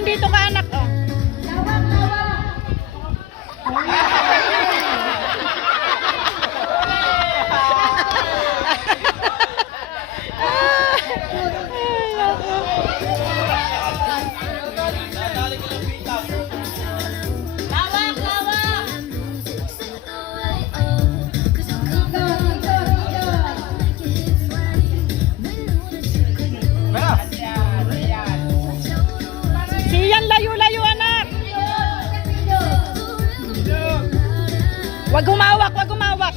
nandito ka, anak. Oh. Siyan, layo-layo, anak. Wag humawak, wag humawak.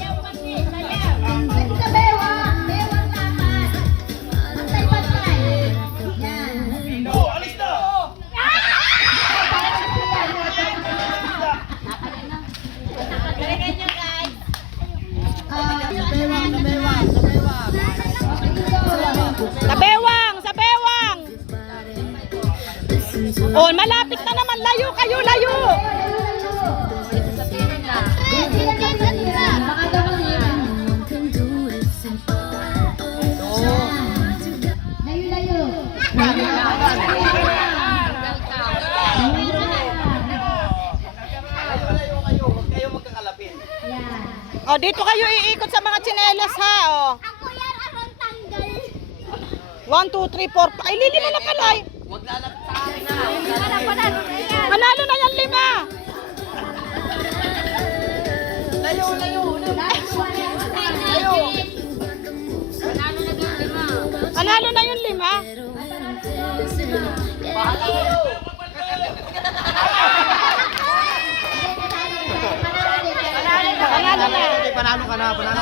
Sa bewang, sa bewang. Oh, malapit na naman. Layo kayo, layo. Oh, dito kayo iikot sa mga tsinelas, ha. Oh. Ako yan, arang tanggal. 1, 2, 3, 4. Ay, lilima na pala. Huwag lalap sa akin na. Manalo na yan, 5. Layo, layo. Manalo na yung 5. Panalo na. Panalo ka na, panalo.